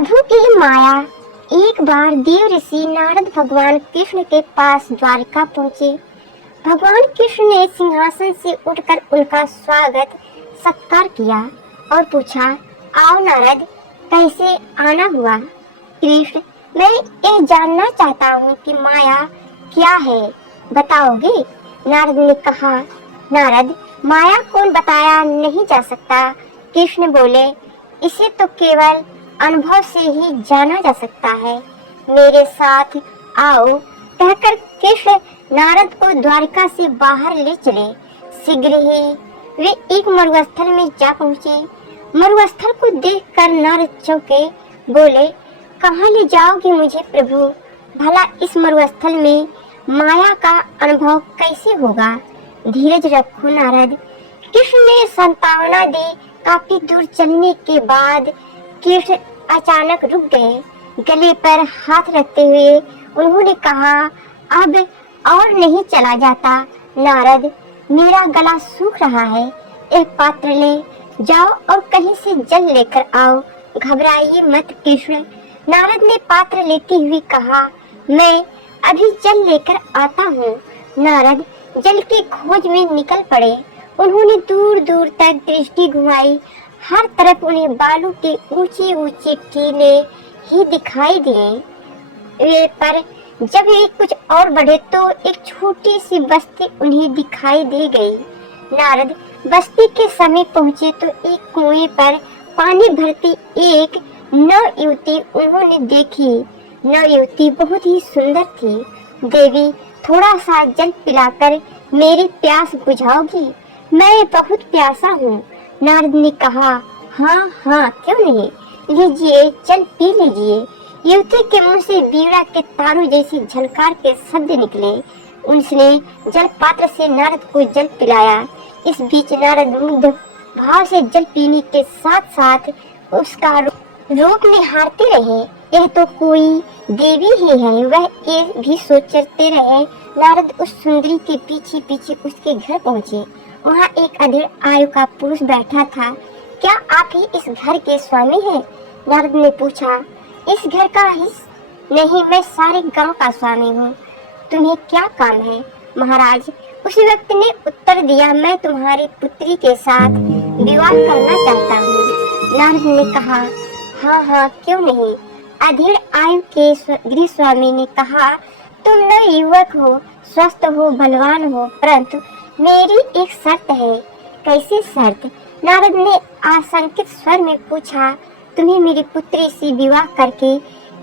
प्रभु की माया। एक बार देव ऋषि नारद भगवान कृष्ण के पास द्वारिका पहुँचे। भगवान कृष्ण ने सिंहासन से उठकर उनका स्वागत सत्कार किया और पूछा, आओ नारद, कैसे आना हुआ? कृष्ण, मैं यह जानना चाहता हूँ कि माया क्या है, बताओगे? नारद ने कहा, नारद, माया को बताया नहीं जा सकता। कृष्ण बोले, इसे तो केवल अनुभव से ही जाना जा सकता है। मेरे साथ आओ। कहकर कृष्ण नारद को द्वारिका से बाहर ले चले। शीघ्र ही वे एक मरुस्थल में जा पहुँचे। मरुस्थल को देखकर नारद चौंके, बोले, कहाँ ले जाओगे मुझे प्रभु? भला इस मरुस्थल में माया का अनुभव कैसे होगा? धीरज रखो नारद। कृष्ण ने सांत्वना दी। काफी दूर चलने के बाद कृष्ण अचानक रुक गए। गले पर हाथ रखते हुए उन्होंने कहा, अब और नहीं चला जाता नारद, मेरा गला सूख रहा है। एक पात्र ले जाओ और कहीं से जल लेकर आओ। घबराइए मत कृष्ण। नारद ने पात्र लेते हुए कहा, मैं अभी जल लेकर आता हूँ। नारद जल की खोज में निकल पड़े। उन्होंने दूर दूर तक दृष्टि घुमाई। हर तरफ उन्हें बालू के ऊंचे ऊंचे टीले ही दिखाई दिए। वे पर जब वे कुछ और बढ़े तो एक छोटी सी बस्ती उन्हें दिखाई दे गई। नारद बस्ती के समीप पहुँचे तो एक कुएं पर पानी भरती एक नव युवती उन्होंने देखी। नव युवती बहुत ही सुंदर थी। देवी, थोड़ा सा जल पिलाकर मेरी प्यास बुझाओगी? मैं बहुत प्यासा हूँ। नारद ने कहा, हाँ हाँ, क्यों नहीं, लीजिए, जल पी लीजिए। युवती के मुंह से बीड़ा के तारों जैसी झनकार के शब्द निकले। उसने जल पात्र से नारद को जल पिलाया। इस बीच नारद मुग्ध भाव से जल पीने के साथ साथ उसका रूप निहारते रहे। यह तो कोई देवी ही है, वह ये भी सोचते रहे। नारद उस सुंदरी के पीछे पीछे उसके घर पहुँचे। वहाँ एक अधेड़ आयु का पुरुष बैठा था। क्या आप ही इस घर के स्वामी हैं? नारद ने पूछा। इस घर का ही नहीं, मैं सारे गांव का स्वामी हूँ। तुम्हें क्या काम है महाराज? उस व्यक्ति ने उत्तर दिया, मैं तुम्हारी पुत्री के साथ विवाह करना चाहता हूँ। नारद ने कहा, हाँ हाँ, क्यों नहीं। अधेड़ आयु के गृह स्वामी ने कहा, तुम न युवक हो, स्वस्थ हो, बलवान हो, परंतु मेरी एक शर्त है। कैसी शर्त? नारद ने आशंकित स्वर में पूछा, तुम्हें मेरी पुत्री से विवाह करके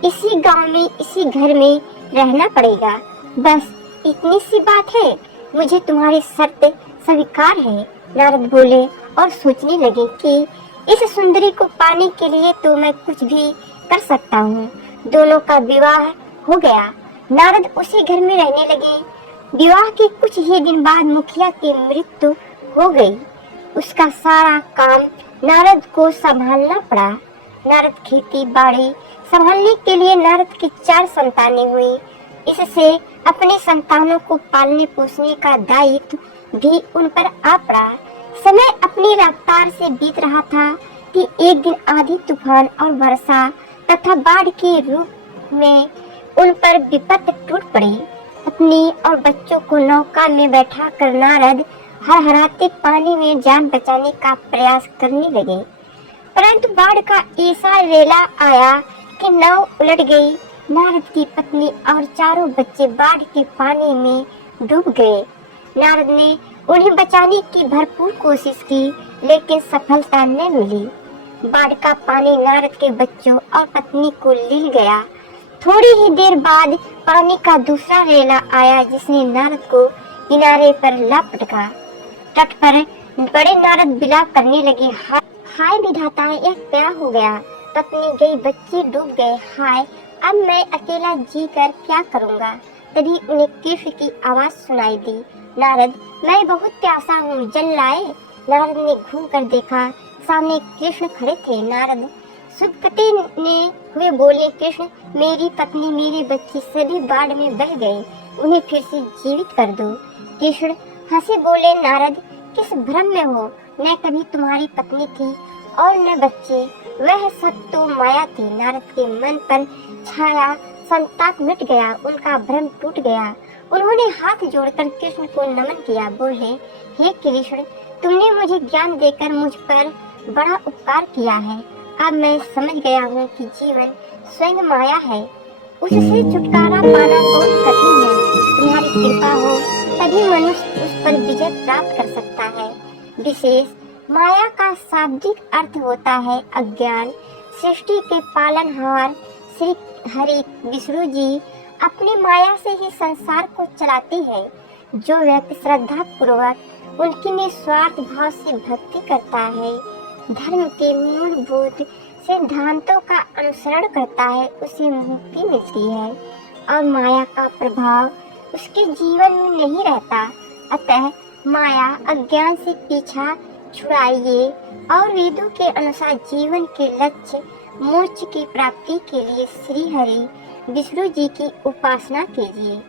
इसी गांव में, इसी घर में रहना पड़ेगा। बस इतनी सी बात है। मुझे तुम्हारी शर्त स्वीकार है। नारद बोले और सोचने लगे कि इस सुंदरी को पाने के लिए तो मैं कुछ भी कर सकता हूँ। दोनों का विवाह हो गया। नारद उसी घर में रहने लगे। विवाह के कुछ ही दिन बाद मुखिया की मृत्यु हो गई। उसका सारा काम नारद को संभालना पड़ा। नारद खेती बाड़ी संभालने के लिए नारद की 4 संतानें हुई। इससे अपने संतानों को पालने पोसने का दायित्व भी उन पर आ पड़ा। समय अपनी रफ्तार से बीत रहा था कि एक दिन आंधी, तूफान और वर्षा तथा बाढ़ के रूप में उन पर विपत्ति टूट पड़ी। पत्नी और बच्चों को नौका में बैठा कर नारद हरहराते पानी में जान बचाने का प्रयास करने लगे। परंतु बाढ़ का ऐसा वेला आया कि नाव उलट गई। नारद की पत्नी और 4 बच्चे बाढ़ के पानी में डूब गए। नारद ने उन्हें बचाने की भरपूर कोशिश की, लेकिन सफलता न मिली। बाढ़ का पानी नारद के बच्चों और पत्नी को ले गया। थोड़ी ही देर बाद पानी का दूसरा रेला आया, जिसने नारद को किनारे पर ला पटका। तट पर बड़े नारद विलाप करने लगे, हाय विधाता, यह क्या हो गया? पत्नी गई, बच्चे डूब गए। हाय, अब मैं अकेला जी कर क्या करूँगा? तभी उन्हें कृष्ण की आवाज सुनाई दी, नारद, मैं बहुत प्यासा हूँ, जल लाए? नारद ने घूम कर देखा, सामने कृष्ण खड़े थे। नारद सुखते ने हुए बोले, कृष्ण, मेरी पत्नी, मेरे बच्चे सभी बाढ़ में बह गए, उन्हें फिर से जीवित कर दो। कृष्ण हंसे बोले, नारद, किस भ्रम में हो? मैं कभी तुम्हारी पत्नी थी और न बच्चे। वह सब तो माया थी। नारद के मन पर छाया संताप मिट गया, उनका भ्रम टूट गया। उन्होंने हाथ जोड़कर कृष्ण को नमन किया, बोले, हे कृष्ण, तुमने मुझे ज्ञान देकर मुझ पर बड़ा उपकार किया है। अब मैं समझ गया हूँ कि जीवन स्वयं माया है, उससे छुटकारा पाना बहुत कठिन है। तुम्हारी कृपा हो तभी मनुष्य उस पर विजय प्राप्त कर सकता है। विशेष माया का शाब्दिक अर्थ होता है अज्ञान। सृष्टि के पालनहार श्री हरि विष्णु जी अपनी माया से ही संसार को चलाती है। जो व्यक्ति श्रद्धा पूर्वक उनकी निस्वार्थ भाव से भक्ति करता है, धर्म के मूलभूत सिद्धांतों का अनुसरण करता है, उसे मुक्ति मिलती है और माया का प्रभाव उसके जीवन में नहीं रहता। अतः माया अज्ञान से पीछा छुड़ाइए और वेदों के अनुसार जीवन के लक्ष्य मोक्ष की प्राप्ति के लिए श्री हरि विष्णु जी की उपासना कीजिए।